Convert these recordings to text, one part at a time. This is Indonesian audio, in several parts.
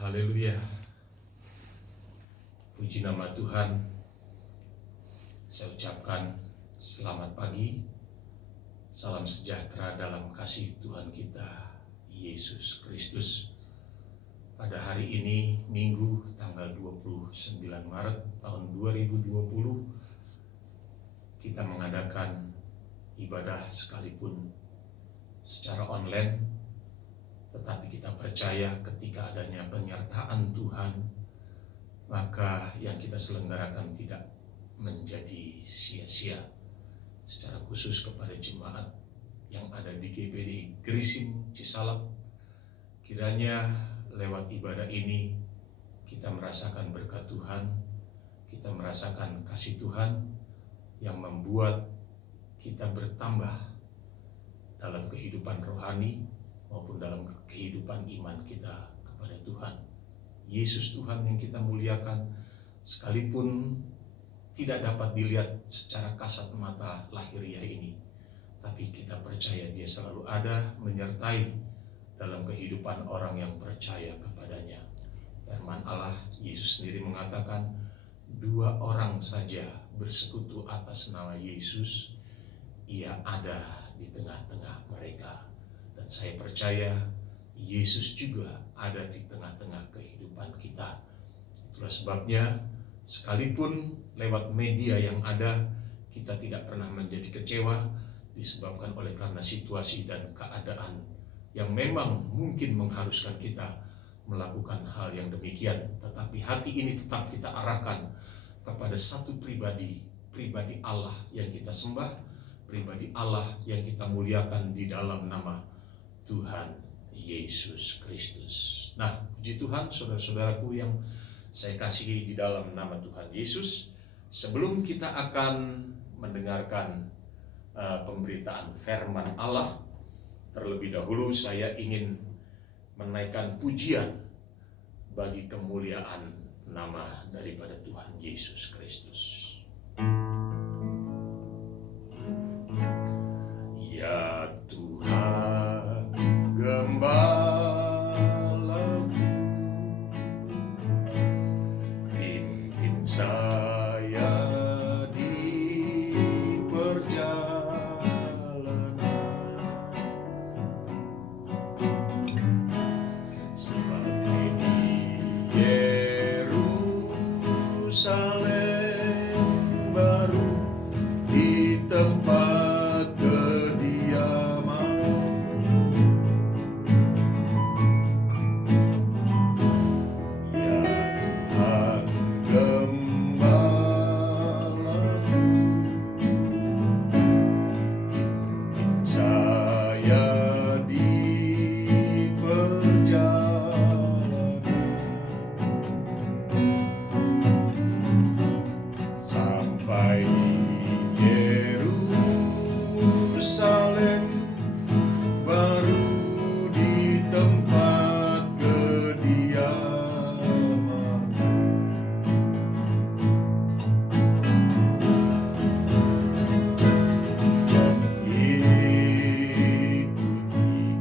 Haleluya. Puji nama Tuhan. Saya ucapkan selamat pagi. Salam sejahtera dalam kasih Tuhan kita Yesus Kristus. Pada hari ini Minggu tanggal 29 Maret tahun 2020 kita mengadakan ibadah sekalipun secara online, tetapi kita percaya ketika adanya penyertaan Tuhan, maka yang kita selenggarakan tidak menjadi sia-sia. Secara khusus kepada jemaat yang ada di GPD Grisim Cisalak, kiranya lewat ibadah ini kita merasakan berkat Tuhan, kita merasakan kasih Tuhan yang membuat kita bertambah dalam kehidupan rohani maupun dalam kehidupan iman kita kepada Tuhan. Yesus Tuhan yang kita muliakan, sekalipun tidak dapat dilihat secara kasat mata lahiriah ini, tapi kita percaya Dia selalu ada menyertai dalam kehidupan orang yang percaya kepadanya. Firman Allah, Yesus sendiri mengatakan, 2 orang saja bersekutu atas nama Yesus, Ia ada di tengah-tengah mereka. Dan saya percaya Yesus juga ada di tengah-tengah kehidupan kita. Itulah sebabnya sekalipun lewat media yang ada, kita tidak pernah menjadi kecewa disebabkan oleh karena situasi dan keadaan yang memang mungkin mengharuskan kita melakukan hal yang demikian. Tetapi hati ini tetap kita arahkan kepada satu pribadi Allah yang kita sembah, pribadi Allah yang kita muliakan di dalam nama Tuhan Yesus Kristus. Nah, puji Tuhan, saudara-saudaraku yang saya kasihi di dalam nama Tuhan Yesus, sebelum kita akan mendengarkan pemberitaan firman Allah, terlebih dahulu saya ingin menaikkan pujian bagi kemuliaan nama daripada Tuhan Yesus Kristus. Ya Tuhan, Gembalaku, pimpin saya di perjalanan, seperti di Yerusalem baru, di tempat kediaman. Ya Tuhan, Gembalaku, pimpin saya di perjalanan, sampai di Yerusalem baru, di tempat kediaman.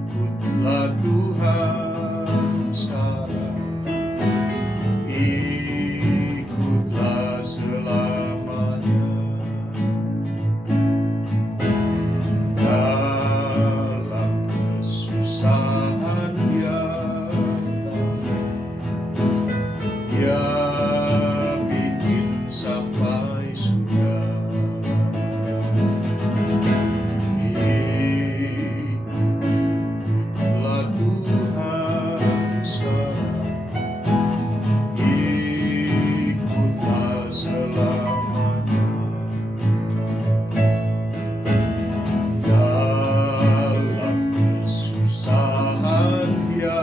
Ikutlah Tuhan sekarang, ikutlah selamanya, dalam kesusahan Dia bikin sampai surga. Ikutlah Tuhan sekarang, ikutlah selamanya, dalam kesusahan Dia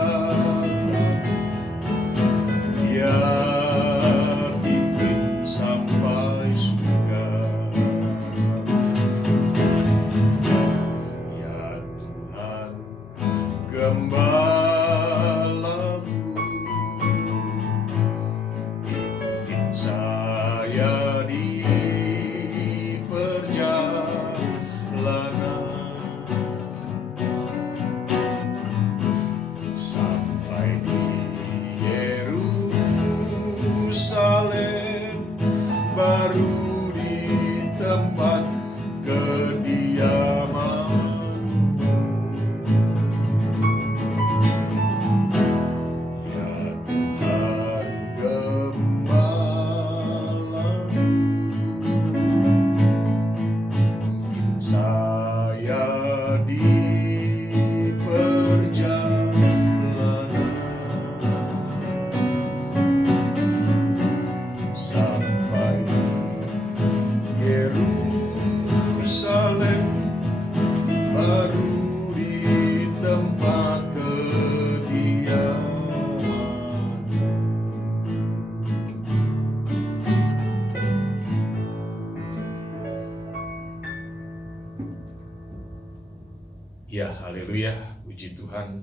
Ya, haleluya, puji Tuhan.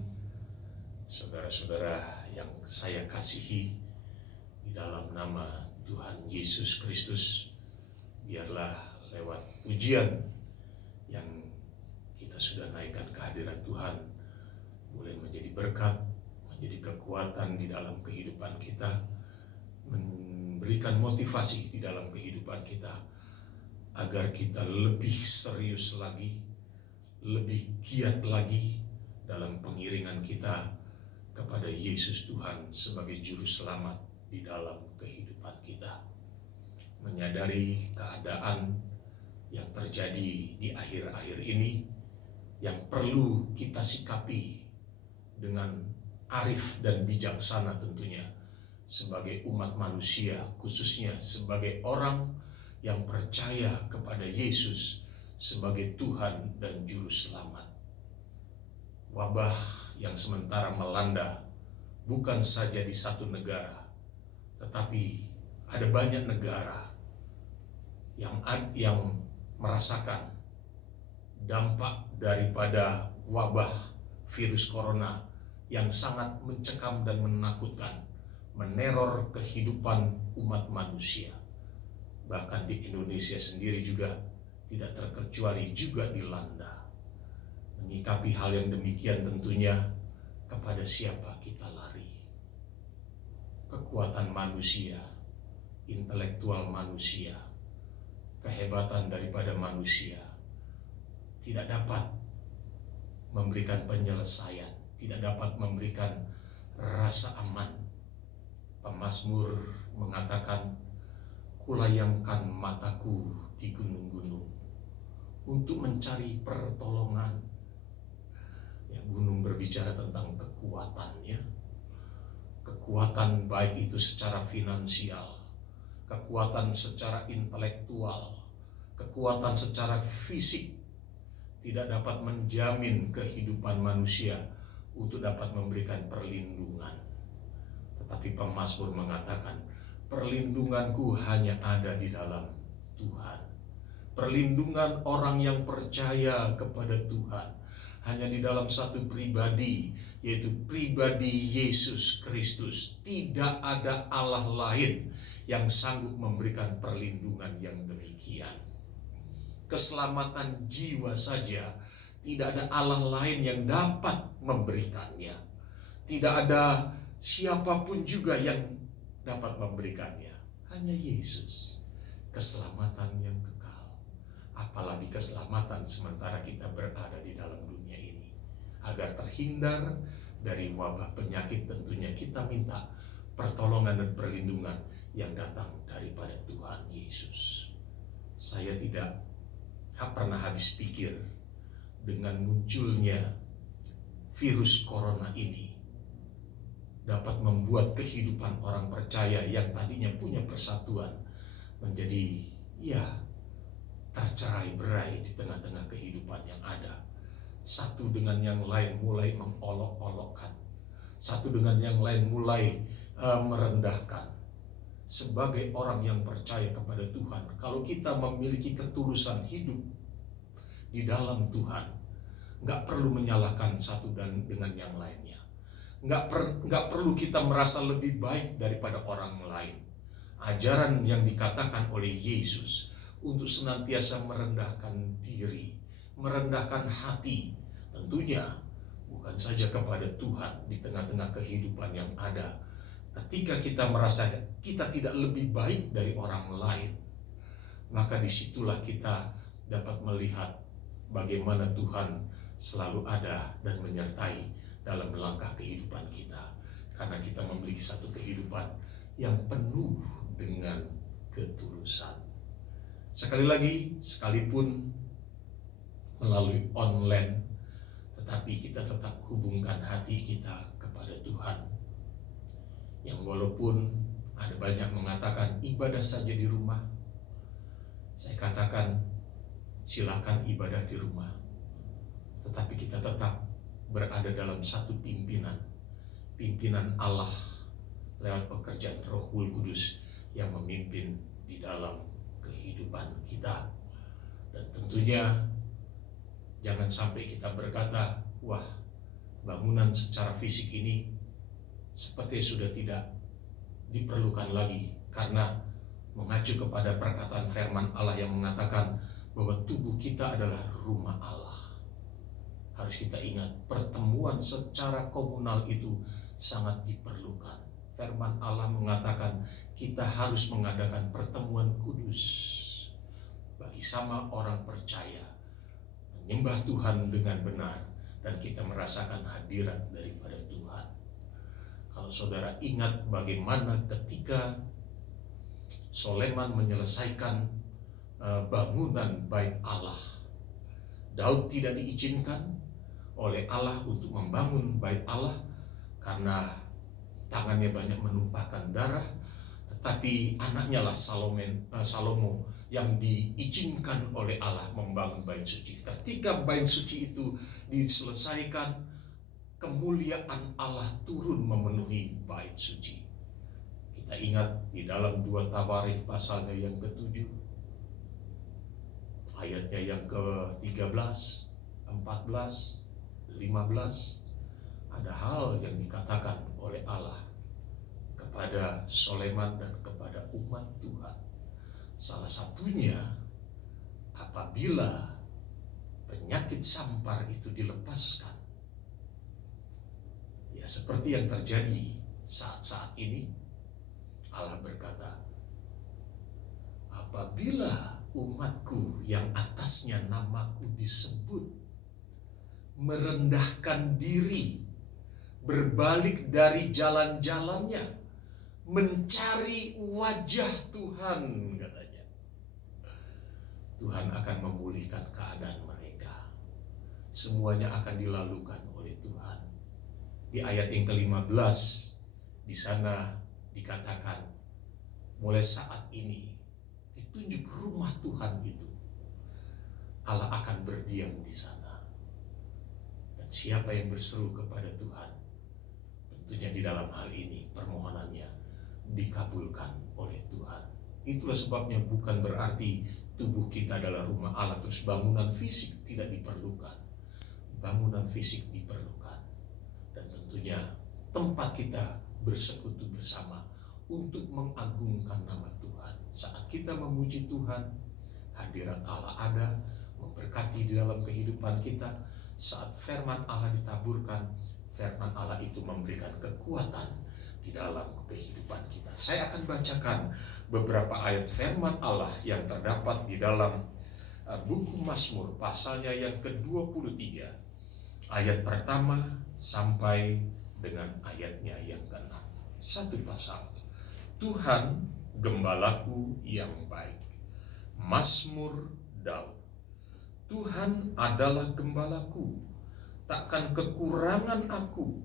Saudara-saudara yang saya kasihi, di dalam nama Tuhan Yesus Kristus, biarlah lewat pujian yang kita sudah naikkan ke hadirat Tuhan, boleh menjadi berkat, menjadi kekuatan di dalam kehidupan kita, memberikan motivasi di dalam kehidupan kita, agar kita lebih serius lagi, lebih giat lagi dalam pengiringan kita kepada Yesus Tuhan sebagai juru selamat di dalam kehidupan kita. Menyadari keadaan yang terjadi di akhir-akhir ini yang perlu kita sikapi dengan arif dan bijaksana tentunya, sebagai umat manusia, khususnya sebagai orang yang percaya kepada Yesus sebagai Tuhan dan Juru Selamat. Wabah yang sementara melanda bukan saja di satu negara, tetapi ada banyak negara yang merasakan dampak daripada wabah virus corona yang sangat mencekam dan menakutkan, meneror kehidupan umat manusia. Bahkan di Indonesia sendiri juga tidak terkecuali juga dilanda. Menyikapi hal yang demikian tentunya, kepada siapa kita lari? Kekuatan manusia, intelektual manusia, kehebatan daripada manusia tidak dapat memberikan penyelesaian, tidak dapat memberikan rasa aman. Pemazmur mengatakan, kulayangkan mataku di gunung-gunung untuk mencari pertolongan. Ya, gunung berbicara tentang kekuatannya, kekuatan baik itu secara finansial, kekuatan secara intelektual, kekuatan secara fisik, tidak dapat menjamin kehidupan manusia untuk dapat memberikan perlindungan. Tetapi pemazmur mengatakan, perlindunganku hanya ada di dalam Tuhan. Perlindungan orang yang percaya kepada Tuhan hanya di dalam satu pribadi, yaitu pribadi Yesus Kristus. Tidak ada Allah lain yang sanggup memberikan perlindungan yang demikian. Keselamatan jiwa saja tidak ada Allah lain yang dapat memberikannya. Tidak ada siapapun juga yang dapat memberikannya. Hanya Yesus, keselamatan yang kekal. Apalagi keselamatan sementara kita berada di dalam dunia ini. Agar terhindar dari wabah penyakit, tentunya kita minta pertolongan dan perlindungan yang datang daripada Tuhan Yesus. Saya tidak pernah habis pikir dengan munculnya virus corona ini dapat membuat kehidupan orang percaya yang tadinya punya persatuan menjadi tercerai-berai di tengah-tengah kehidupan yang ada. Satu dengan yang lain mulai mengolok-olokkan, satu dengan yang lain mulai merendahkan. Sebagai orang yang percaya kepada Tuhan, kalau kita memiliki ketulusan hidup di dalam Tuhan, nggak perlu menyalahkan satu dan dengan yang lainnya. Nggak perlu kita merasa lebih baik daripada orang lain. Ajaran yang dikatakan oleh Yesus untuk senantiasa merendahkan diri, merendahkan hati, tentunya bukan saja kepada Tuhan di tengah-tengah kehidupan yang ada. Ketika kita merasa kita tidak lebih baik dari orang lain, maka disitulah kita dapat melihat bagaimana Tuhan selalu ada dan menyertai dalam langkah kehidupan kita. Karena kita memiliki satu kehidupan yang penuh dengan ketulusan. Sekali lagi, sekalipun melalui online, tetapi kita tetap hubungkan hati kita kepada Tuhan. Yang walaupun ada banyak mengatakan ibadah saja di rumah, saya katakan silakan ibadah di rumah, tetapi kita tetap berada dalam satu pimpinan Allah lewat pekerjaan Rohul Kudus yang memimpin di dalam kehidupan kita. Dan tentunya Jangan sampai kita berkata, wah, bangunan secara fisik ini seperti sudah tidak diperlukan lagi, karena mengacu kepada perkataan firman Allah yang mengatakan bahwa tubuh kita adalah rumah Allah. Harus kita ingat, pertemuan secara komunal itu sangat diperlukan. Firman Allah mengatakan kita harus mengadakan pertemuan kudus bagi sama orang percaya, menyembah Tuhan dengan benar, dan kita merasakan hadirat daripada Tuhan. Kalau saudara ingat bagaimana ketika Soleman menyelesaikan bangunan bait Allah, Daud tidak diizinkan oleh Allah untuk membangun bait Allah karena tangannya banyak menumpahkan darah, tetapi anaknya lah Salomo yang diizinkan oleh Allah membangun bait suci. Ketika bait suci itu diselesaikan, kemuliaan Allah turun memenuhi bait suci. Kita ingat di dalam 2 Tawarikh pasalnya yang ke-7, ayatnya yang ke-13, 14, 15, ada hal yang dikatakan oleh Allah kepada Soleman dan kepada umat Tuhan. Salah satunya, apabila penyakit sampar itu dilepaskan, ya seperti yang terjadi saat-saat ini, Allah berkata, apabila umatku yang atasnya namaku disebut merendahkan diri, berbalik dari jalan-jalannya, mencari wajah Tuhan, katanya, Tuhan akan memulihkan keadaan mereka. Semuanya akan dilalukan oleh Tuhan. Di ayat yang ke-15, di sana dikatakan, mulai saat ini ditunjuk rumah Tuhan itu, Allah akan berdiam di sana. Dan siapa yang berseru kepada Tuhan, tentunya di dalam hal ini permohonannya dikabulkan oleh Tuhan. Itulah sebabnya bukan berarti tubuh kita adalah rumah Allah terus bangunan fisik tidak diperlukan. Bangunan fisik diperlukan, dan tentunya tempat kita bersekutu bersama untuk mengagungkan nama Tuhan. Saat kita memuji Tuhan, hadirat Allah ada, memberkati di dalam kehidupan kita. Saat firman Allah ditaburkan, firman Allah itu memberikan kekuatan di dalam kehidupan kita. Saya akan bacakan beberapa ayat firman Allah yang terdapat di dalam buku Mazmur pasalnya yang ke-23, ayat pertama sampai dengan ayatnya yang ke-6. Satu pasal. Tuhan gembalaku yang baik. Mazmur Daud. Tuhan adalah gembalaku, takkan kekurangan aku.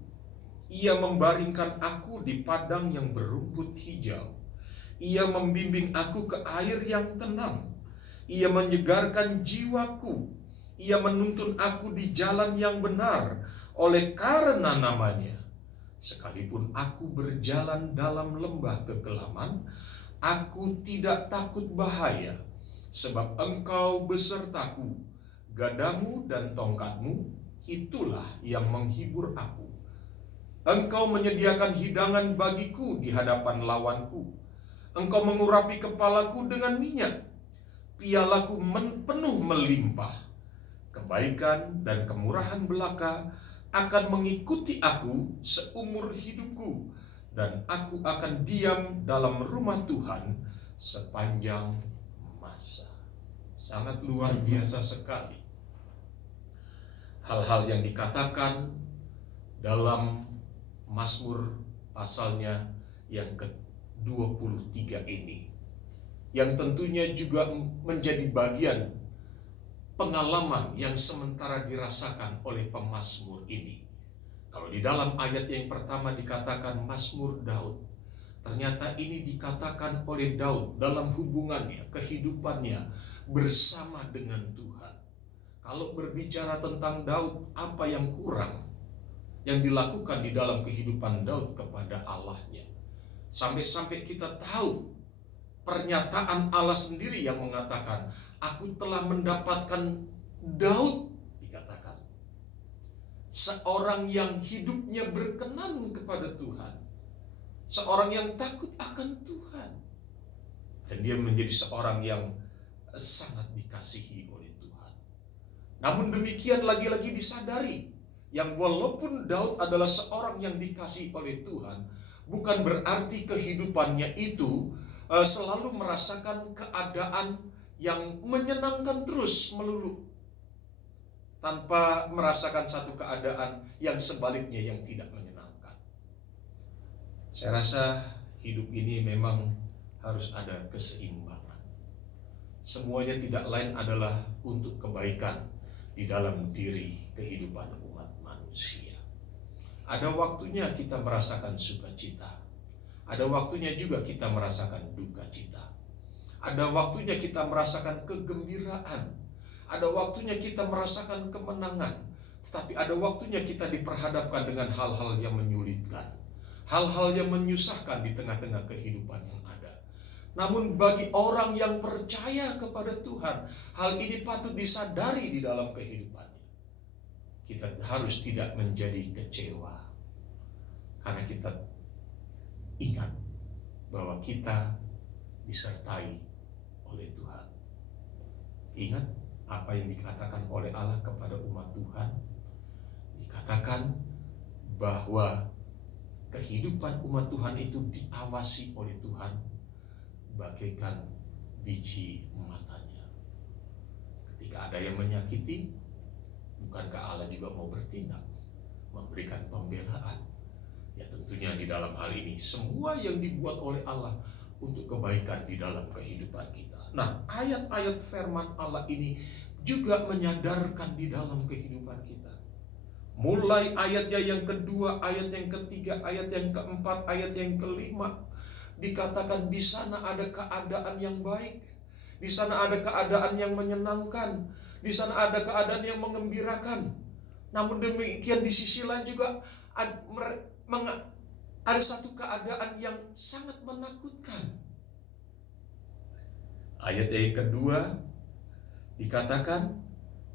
Ia membaringkan aku di padang yang berumput hijau. Ia membimbing aku ke air yang tenang. Ia menyegarkan jiwaku. Ia menuntun aku di jalan yang benar oleh karena namanya. Sekalipun aku berjalan dalam lembah kekelaman, aku tidak takut bahaya, sebab Engkau besertaku. Gadamu dan tongkatmu, itulah yang menghibur aku. Engkau menyediakan hidangan bagiku di hadapan lawanku. Engkau mengurapi kepalaku dengan minyak. Pialaku penuh melimpah. Kebaikan dan kemurahan belaka akan mengikuti aku seumur hidupku, dan aku akan diam dalam rumah Tuhan sepanjang masa. Sangat luar biasa sekali hal-hal yang dikatakan dalam Mazmur pasalnya yang ke-23 ini, yang tentunya juga menjadi bagian pengalaman yang sementara dirasakan oleh pemazmur ini. Kalau di dalam ayat yang pertama dikatakan Mazmur Daud, ternyata ini dikatakan oleh Daud dalam hubungannya, kehidupannya bersama dengan Tuhan. Kalau berbicara tentang Daud, apa yang kurang yang dilakukan di dalam kehidupan Daud kepada Allahnya? Sampai-sampai kita tahu pernyataan Allah sendiri yang mengatakan, aku telah mendapatkan Daud, dikatakan seorang yang hidupnya berkenan kepada Tuhan, seorang yang takut akan Tuhan, dan dia menjadi seorang yang sangat dikasihi oleh Tuhan. Namun demikian lagi-lagi disadari yang walaupun Daud adalah seorang yang dikasihi oleh Tuhan, bukan berarti kehidupannya itu selalu merasakan keadaan yang menyenangkan terus melulu, tanpa merasakan satu keadaan yang sebaliknya yang tidak menyenangkan. Saya rasa hidup ini memang harus ada keseimbangan. Semuanya tidak lain adalah untuk kebaikan di dalam diri kehidupan umat manusia. Ada waktunya kita merasakan sukacita. Ada waktunya juga kita merasakan duka cita. Ada waktunya kita merasakan kegembiraan. Ada waktunya kita merasakan kemenangan. Tetapi ada waktunya kita diperhadapkan dengan hal-hal yang menyulitkan, hal-hal yang menyusahkan di tengah-tengah kehidupan yang ada. Namun bagi orang yang percaya kepada Tuhan, hal ini patut disadari di dalam kehidupannya. Kita harus tidak menjadi kecewa, karena kita ingat bahwa kita disertai oleh Tuhan. Ingat apa yang dikatakan oleh Allah kepada umat Tuhan. Dikatakan bahwa kehidupan umat Tuhan itu diawasi oleh Tuhan bagaikan biji matanya. Ketika ada yang menyakiti, bukankah Allah juga mau bertindak, memberikan pembelaan? Ya tentunya di dalam hal ini semua yang dibuat oleh Allah untuk kebaikan di dalam kehidupan kita. Nah, ayat-ayat firman Allah ini juga menyadarkan di dalam kehidupan kita. Mulai ayatnya yang kedua, ayat yang ketiga, ayat yang keempat, ayat yang kelima, dikatakan di sana ada keadaan yang baik, di sana ada keadaan yang menyenangkan, di sana ada keadaan yang mengembirakan. Namun demikian di sisi lain juga ada satu keadaan yang sangat menakutkan. Ayat yang kedua dikatakan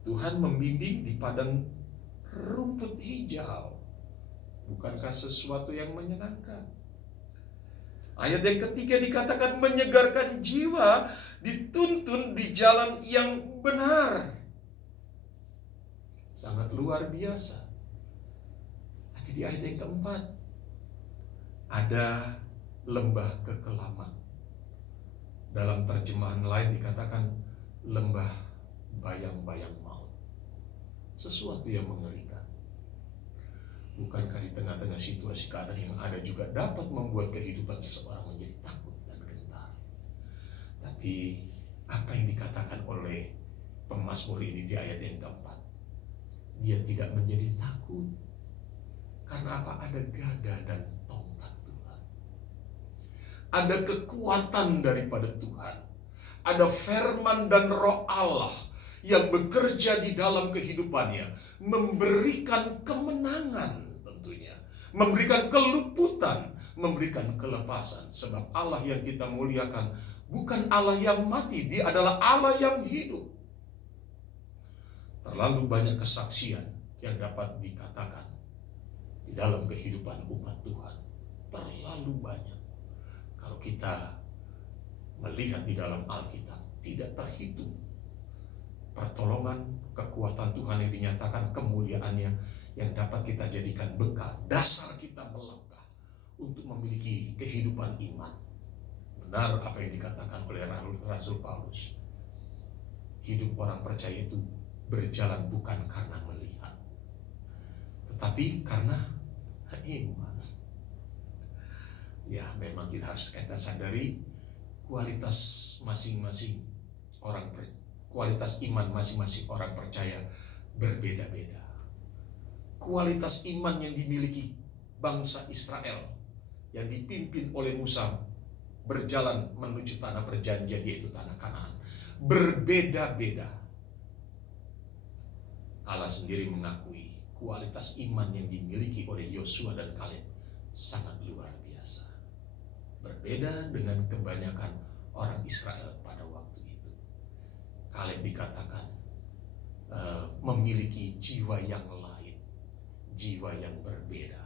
Tuhan membimbing di padang rumput hijau. Bukankah sesuatu yang menyenangkan? Ayat yang ketiga dikatakan menyegarkan jiwa, dituntun di jalan yang benar. Sangat luar biasa. Tapi di ayat yang keempat ada lembah kekelaman. Dalam terjemahan lain dikatakan lembah bayang-bayang maut. Sesuatu yang mengerikan. Bukankah di tengah-tengah situasi keadaan yang ada juga dapat membuat kehidupan seseorang menjadi takut dan gentar. Tapi apa yang dikatakan oleh pemazmur ini di ayat yang keempat, dia tidak menjadi takut. Karena apa? Ada gada dan tongkat Tuhan. Ada kekuatan daripada Tuhan. Ada firman dan roh Allah yang bekerja di dalam kehidupannya, memberikan kemenangan tentunya, memberikan keluputan, memberikan kelepasan. Sebab Allah yang kita muliakan bukan Allah yang mati, Dia adalah Allah yang hidup. Terlalu banyak kesaksian yang dapat dikatakan di dalam kehidupan umat Tuhan. Terlalu banyak. Kalau kita melihat di dalam Alkitab, tidak terhitung pertolongan, kekuatan Tuhan yang dinyatakan, kemuliaannya yang dapat kita jadikan bekal, dasar kita melangkah untuk memiliki kehidupan iman. Benar apa yang dikatakan oleh Rasul Paulus. Hidup orang percaya itu berjalan bukan karena melihat, tetapi karena iman. Ya, memang kita harus sadari kualitas masing-masing orang percaya. Kualitas iman masing-masing orang percaya berbeda-beda. Kualitas iman yang dimiliki bangsa Israel yang dipimpin oleh Musa berjalan menuju tanah perjanjian, yaitu tanah Kanaan, berbeda-beda. Allah sendiri mengakui kualitas iman yang dimiliki oleh Yosua dan Kaleb sangat luar biasa. Berbeda dengan kebanyakan orang Israel pada waktu itu. Kaleb dikatakan memiliki jiwa yang lain. jiwa yang berbeda.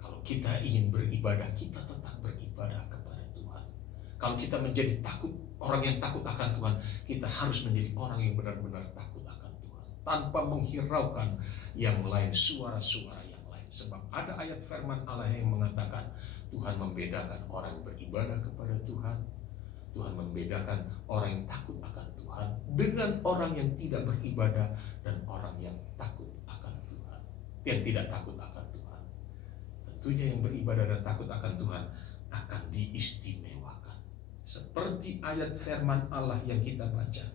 Kalau kita ingin beribadah, kita tetap beribadah kepada Tuhan. Kalau kita menjadi orang yang takut akan Tuhan, kita harus menjadi orang yang benar-benar takut akan Tuhan, tanpa menghiraukan yang lain, suara-suara yang lain. Sebab ada ayat firman Allah yang mengatakan Tuhan membedakan orang yang beribadah kepada Tuhan. Tuhan membedakan orang yang takut akan Tuhan dengan orang yang tidak beribadah dan orang yang takut akan Tuhan, yang tidak takut akan Tuhan. Tentunya yang beribadah dan takut akan Tuhan akan diistimewakan. Seperti ayat firman Allah yang kita baca.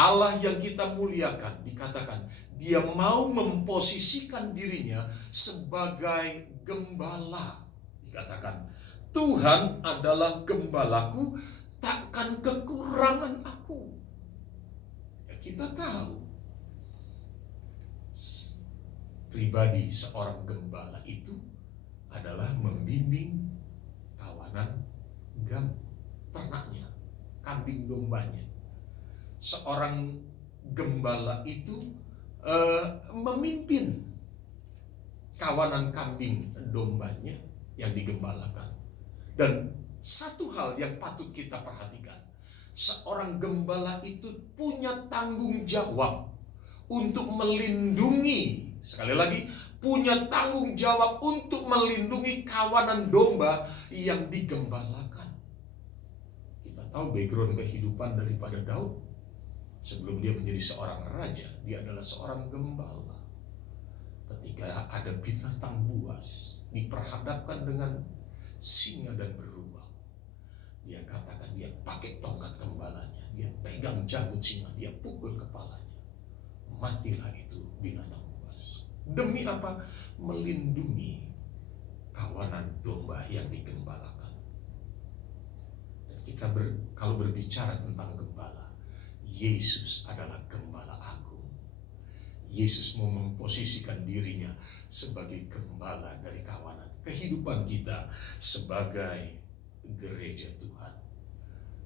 Allah yang kita muliakan, dikatakan Dia mau memposisikan dirinya sebagai gembala. Dikatakan Tuhan adalah gembalaku, takkan kekurangan aku. Ya, kita tahu pribadi seorang gembala itu adalah membimbing kawanan ternaknya, kambing dombanya. Seorang gembala itu memimpin kawanan kambing dombanya yang digembalakan. Dan satu hal yang patut kita perhatikan, seorang gembala itu punya tanggung jawab untuk melindungi, sekali lagi, punya tanggung jawab untuk melindungi kawanan domba yang digembalakan. Kita tahu background kehidupan daripada Daud. Sebelum dia menjadi seorang raja, dia adalah seorang gembala. Ketika ada binatang buas diperhadapkan dengan singa dan beruang, dia katakan dia pakai tongkat gembalanya, dia pegang janggut singa, dia pukul kepalanya, matilah itu binatang buas. Demi apa? Melindungi kawanan domba yang digembalakan. Dan kita kalau berbicara tentang gembala, Yesus adalah gembala agung. Yesus mau memposisikan dirinya sebagai gembala dari kawanan kehidupan kita sebagai gereja Tuhan.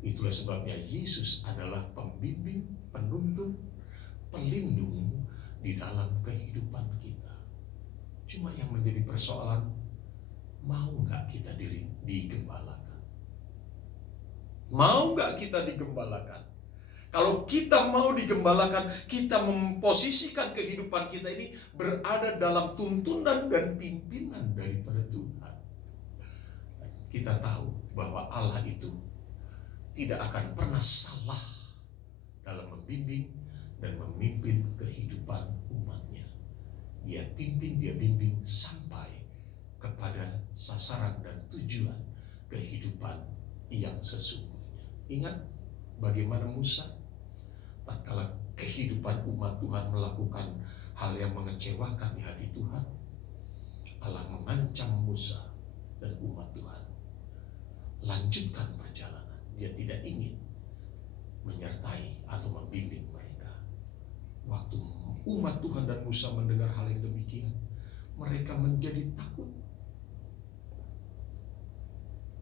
Itulah sebabnya Yesus adalah pembimbing, penuntun, pelindung di dalam kehidupan kita. Cuma yang menjadi persoalan, mau nggak kita digembalakan? Mau nggak kita digembalakan? Kalau kita mau digembalakan, kita memposisikan kehidupan kita ini berada dalam tuntunan dan pimpinan daripada Tuhan. Kita tahu bahwa Allah itu tidak akan pernah salah dalam membimbing dan memimpin kehidupan umatnya. Dia pimpin, dia bimbing sampai kepada sasaran dan tujuan kehidupan yang sesungguhnya. Ingat bagaimana Musa tatkala kehidupan umat Tuhan melakukan hal yang mengecewakan di hati Tuhan, Allah mengancam Musa dan umat Tuhan, lanjutkan perjalanan. Dia tidak ingin menyertai atau membimbing mereka. Waktu umat Tuhan dan Musa mendengar hal yang demikian, mereka menjadi takut.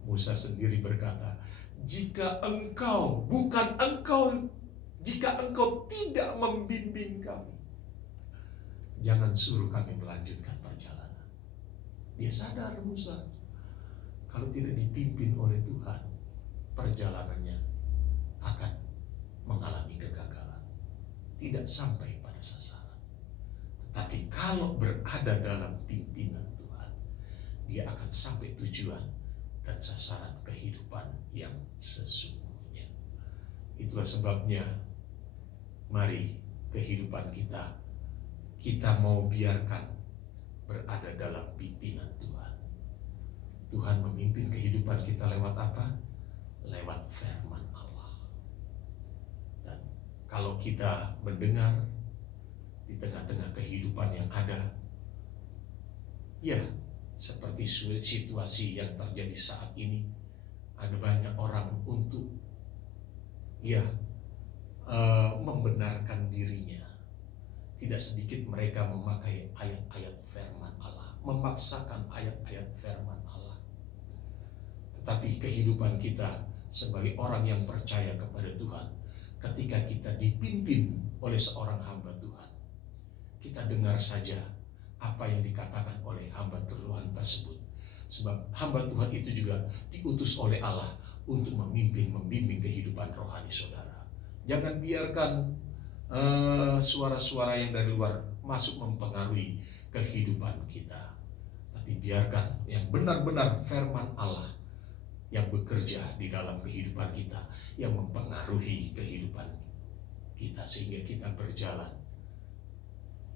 Musa sendiri berkata, jika engkau tidak membimbing kami, jangan suruh kami melanjutkan perjalanan. Dia sadar Musa, kalau tidak dipimpin oleh Tuhan, perjalanannya akan mengalami kegagalan, tidak sampai pada sasaran. Tetapi kalau berada dalam pimpinan Tuhan, dia akan sampai tujuan dan sasaran kehidupan yang sesungguhnya. Itulah sebabnya mari kehidupan kita mau biarkan berada dalam pimpinan Tuhan. Tuhan memimpin kehidupan kita lewat apa? Lewat firman Allah. Dan kalau kita mendengar di tengah-tengah kehidupan yang ada, ya seperti situasi yang terjadi saat ini, ada banyak orang untuk membenarkan dirinya. Tidak sedikit mereka memakai ayat-ayat firman Allah, memaksakan ayat-ayat firman Allah. Tetapi kehidupan kita sebagai orang yang percaya kepada Tuhan, ketika kita dipimpin oleh seorang hamba Tuhan, kita dengar saja apa yang dikatakan oleh hamba Tuhan tersebut. Sebab hamba Tuhan itu juga diutus oleh Allah untuk membimbing kehidupan rohani saudara. Jangan biarkan suara-suara yang dari luar masuk mempengaruhi kehidupan kita. Tapi biarkan yang benar-benar firman Allah yang bekerja di dalam kehidupan kita, yang mempengaruhi kehidupan kita, sehingga kita berjalan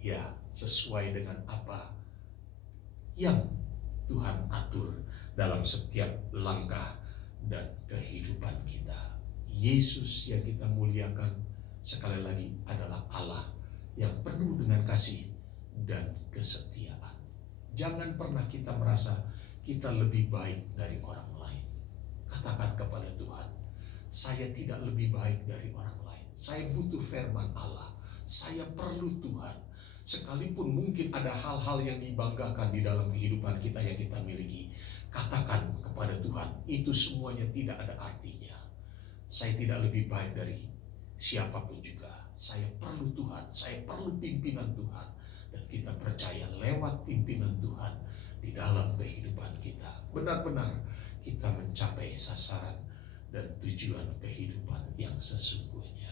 ya sesuai dengan apa yang Tuhan atur dalam setiap langkah dan kehidupan kita. Yesus yang kita muliakan sekali lagi adalah Allah yang penuh dengan kasih dan kesetiaan. Jangan pernah kita merasa kita lebih baik dari orang lain. Katakan kepada Tuhan, saya tidak lebih baik dari orang lain. Saya butuh firman Allah. Saya perlu Tuhan. Sekalipun mungkin ada hal-hal yang dibanggakan di dalam kehidupan kita yang kita miliki, katakan kepada Tuhan, itu semuanya tidak ada artinya. Saya tidak lebih baik dari siapapun juga. Saya perlu Tuhan, saya perlu pimpinan Tuhan. Dan kita percaya lewat pimpinan Tuhan di dalam kehidupan kita, benar-benar kita mencapai sasaran dan tujuan kehidupan yang sesungguhnya.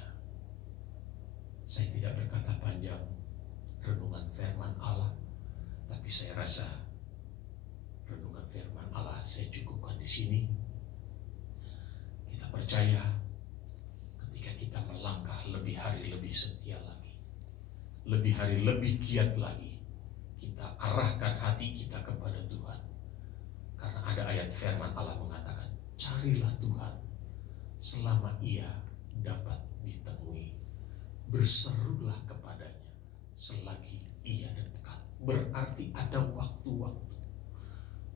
Saya tidak berkata panjang renungan firman Allah, tapi saya rasa renungan firman Allah saya cukupkan di sini. Kita percaya ketika kita melangkah lebih hari lebih setia lagi, lebih hari lebih giat lagi, kita arahkan hati kita kepada Tuhan. Karena ada ayat firman Allah mengatakan, carilah Tuhan selama ia dapat ditemui. Berserulah kepadanya selagi ia dekat. Berarti ada waktu-waktu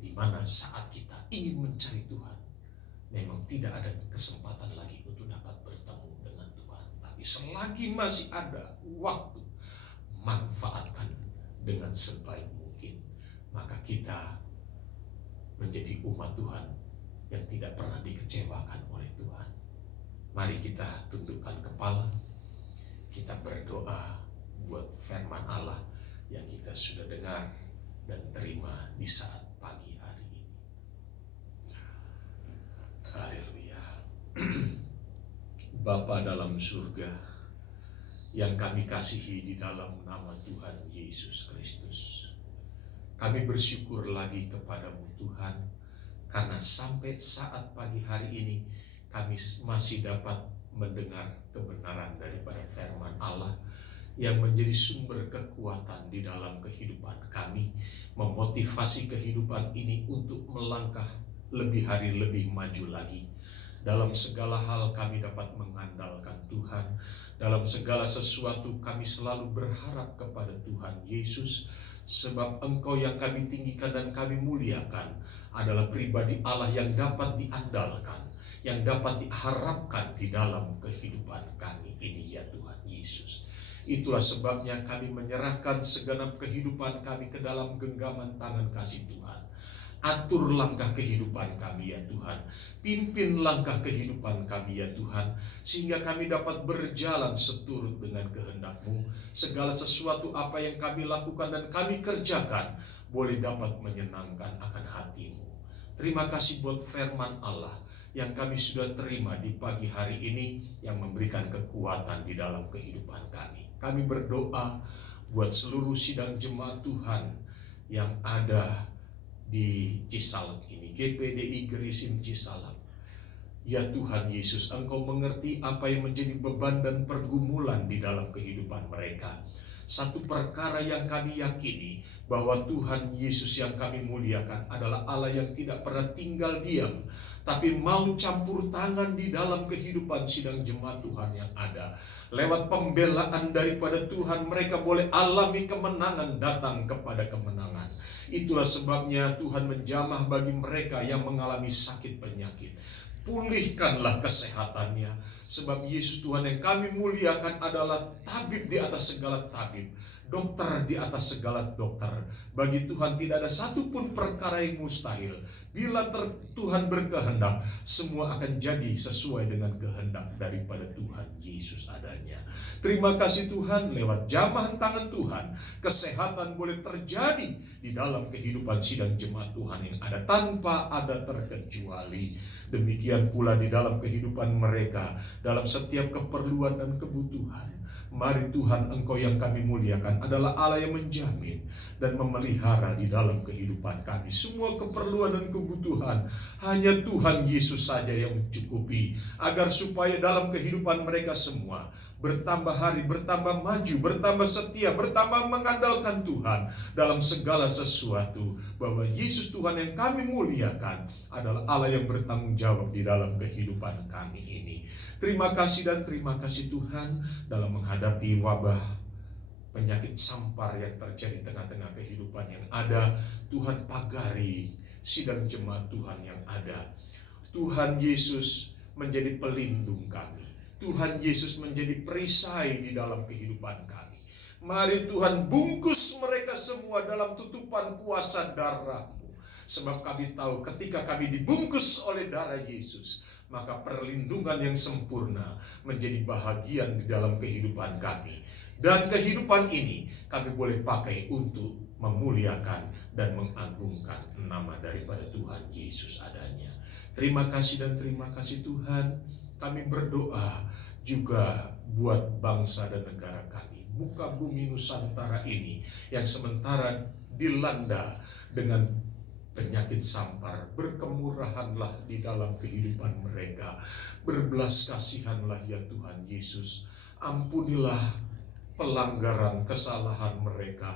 di mana saat kita ingin mencari Tuhan, memang tidak ada kesempatan lagi untuk dapat bertemu dengan Tuhan. Tapi selagi masih ada waktu, manfaatkan dengan sebaik mungkin. Maka kita menjadi umat Tuhan yang tidak pernah dikecewakan oleh Tuhan. Mari kita tundukkan kepala, kita berdoa buat firman Allah yang kita sudah dengar dan terima di saat pagi hari ini. Haleluya. Bapa dalam surga, yang kami kasihi di dalam nama Tuhan Yesus Kristus, kami bersyukur lagi kepadamu Tuhan, karena sampai saat pagi hari ini kami masih dapat mendengar kebenaran daripada firman Allah yang menjadi sumber kekuatan di dalam kehidupan kami, memotivasi kehidupan ini untuk melangkah lebih hari lebih maju lagi. Dalam segala hal kami dapat mengandalkan Tuhan. Dalam segala sesuatu kami selalu berharap kepada Tuhan Yesus, sebab Engkau yang kami tinggikan dan kami muliakan adalah pribadi Allah yang dapat diandalkan, yang dapat diharapkan di dalam kehidupan kami ini, ya Tuhan Yesus. Itulah sebabnya kami menyerahkan segenap kehidupan kami ke dalam genggaman tangan kasih Tuhan. Atur langkah kehidupan kami, ya Tuhan. Pimpin langkah kehidupan kami, ya Tuhan, sehingga kami dapat berjalan seturut dengan kehendak-Mu. Segala sesuatu apa yang kami lakukan dan kami kerjakan boleh dapat menyenangkan akan hati-Mu. Terima kasih buat firman Allah yang kami sudah terima di pagi hari ini, yang memberikan kekuatan di dalam kehidupan kami. Kami berdoa buat seluruh sidang jemaat Tuhan yang ada di Cisalak ini, GPDI Gerisim Cisalak. Ya Tuhan Yesus, Engkau mengerti apa yang menjadi beban dan pergumulan di dalam kehidupan mereka. Satu perkara yang kami yakini, bahwa Tuhan Yesus yang kami muliakan adalah Allah yang tidak pernah tinggal diam, tapi mau campur tangan di dalam kehidupan sidang jemaat Tuhan yang ada. Lewat pembelaan daripada Tuhan, mereka boleh alami kemenangan, datang kepada kemenangan. Itulah sebabnya Tuhan menjamah bagi mereka yang mengalami sakit penyakit. Pulihkanlah kesehatannya, sebab Yesus Tuhan yang kami muliakan adalah tabib di atas segala tabib, dokter di atas segala dokter. Bagi Tuhan tidak ada satupun perkara yang mustahil. Bila Tuhan berkehendak, semua akan jadi sesuai dengan kehendak daripada Tuhan Yesus adanya. Terima kasih Tuhan, lewat jamahan tangan Tuhan, kesehatan boleh terjadi di dalam kehidupan sidang jemaat Tuhan yang ada tanpa ada terkecuali. Demikian pula di dalam kehidupan mereka, dalam setiap keperluan dan kebutuhan. Mari Tuhan, Engkau yang kami muliakan adalah Allah yang menjamin dan memelihara di dalam kehidupan kami. Semua keperluan dan kebutuhan hanya Tuhan Yesus saja yang mencukupi, agar supaya dalam kehidupan mereka semua bertambah hari, bertambah maju, bertambah setia, bertambah mengandalkan Tuhan dalam segala sesuatu. Bahwa Yesus Tuhan yang kami muliakan adalah Allah yang bertanggung jawab di dalam kehidupan kami ini. Terima kasih dan terima kasih Tuhan dalam menghadapi wabah penyakit sampar yang terjadi di tengah-tengah kehidupan yang ada. Tuhan pagari sidang jemaat Tuhan yang ada. Tuhan Yesus menjadi pelindung kami. Tuhan Yesus menjadi perisai di dalam kehidupan kami. Mari Tuhan bungkus mereka semua dalam tutupan kuasa darah-Mu. Sebab kami tahu ketika kami dibungkus oleh darah Yesus, maka perlindungan yang sempurna menjadi bahagian di dalam kehidupan kami. Dan kehidupan ini kami boleh pakai untuk memuliakan dan mengagungkan nama daripada Tuhan Yesus adanya. Terima kasih dan terima kasih Tuhan. Kami berdoa juga buat bangsa dan negara kami. Muka bumi Nusantara ini yang sementara dilanda dengan penyakit sampar, berkemurahanlah di dalam kehidupan mereka. Berbelas kasihanlah ya Tuhan Yesus. Ampunilah pelanggaran kesalahan mereka.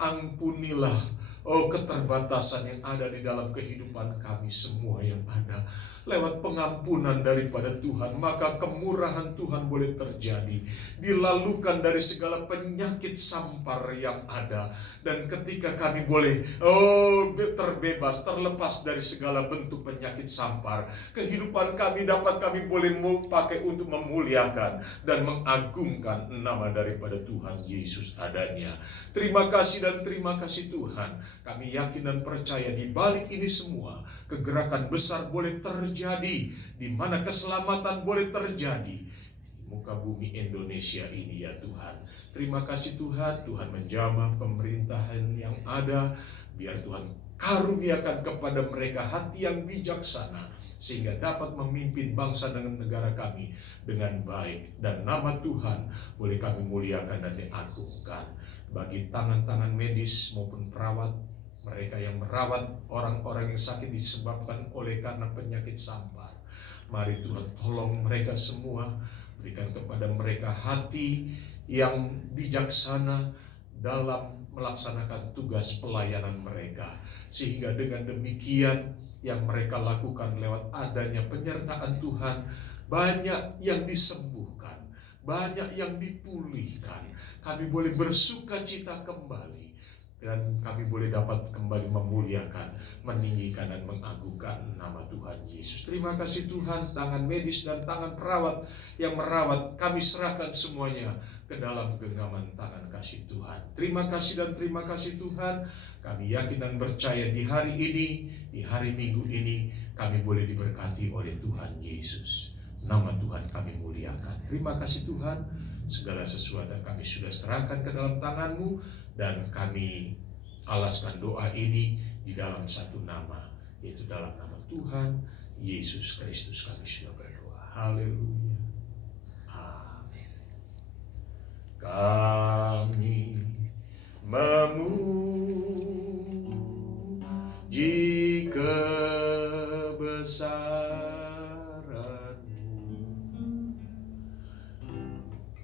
Ampunilah keterbatasan yang ada di dalam kehidupan kami semua yang ada. Lewat pengampunan daripada Tuhan, maka kemurahan Tuhan boleh terjadi. Dilalukan dari segala penyakit sampar yang ada. Dan ketika kami boleh terbebas, terlepas dari segala bentuk penyakit sampar, kehidupan kami dapat kami boleh pakai untuk memuliakan dan mengagungkan nama daripada Tuhan Yesus adanya. Terima kasih dan terima kasih Tuhan. Kami yakin dan percaya di balik ini semua kegerakan besar boleh terjadi, di mana keselamatan boleh terjadi di muka bumi Indonesia ini ya Tuhan. Terima kasih Tuhan. Tuhan menjamah pemerintahan yang ada. Biar Tuhan karuniakan kepada mereka hati yang bijaksana, sehingga dapat memimpin bangsa dan negara kami dengan baik. Dan nama Tuhan boleh kami muliakan dan diagungkan. Bagi tangan-tangan medis maupun perawat, mereka yang merawat orang-orang yang sakit disebabkan oleh karena penyakit sampar, mari Tuhan tolong mereka semua. Berikan kepada mereka hati yang bijaksana dalam melaksanakan tugas pelayanan mereka. Sehingga dengan demikian yang mereka lakukan lewat adanya penyertaan Tuhan, banyak yang disembuhkan, banyak yang dipulihkan. Kami boleh bersuka cita kembali. Dan kami boleh dapat kembali memuliakan, meninggikan dan mengagungkan nama Tuhan Yesus. Terima kasih Tuhan. Tangan medis dan tangan perawat yang merawat, kami serahkan semuanya ke dalam genggaman tangan kasih Tuhan. Terima kasih dan terima kasih Tuhan. Kami yakin dan percaya di hari ini, di hari Minggu ini, kami boleh diberkati oleh Tuhan Yesus. Nama Tuhan kami muliakan. Terima kasih Tuhan. Segala sesuatu yang kami sudah serahkan ke dalam tangan-Mu, dan kami alaskan doa ini di dalam satu nama, yaitu dalam nama Tuhan Yesus Kristus kami sudah berdoa. Haleluya. Amin. Kami memuji kebesaran-Mu,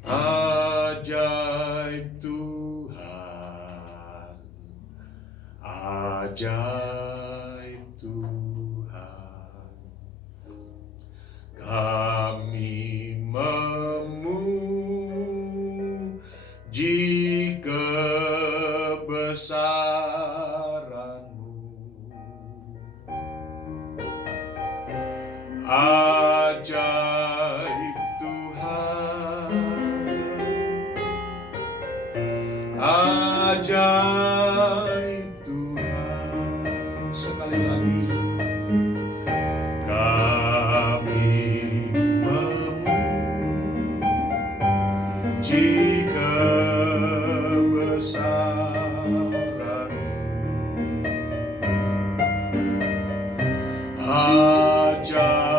ajaib Tuhan, ajaib Tuhan. Kami memuji kebesaran-Mu, ajaib Tuhan, ajaib Tuhan. Sekali lagi, ajaib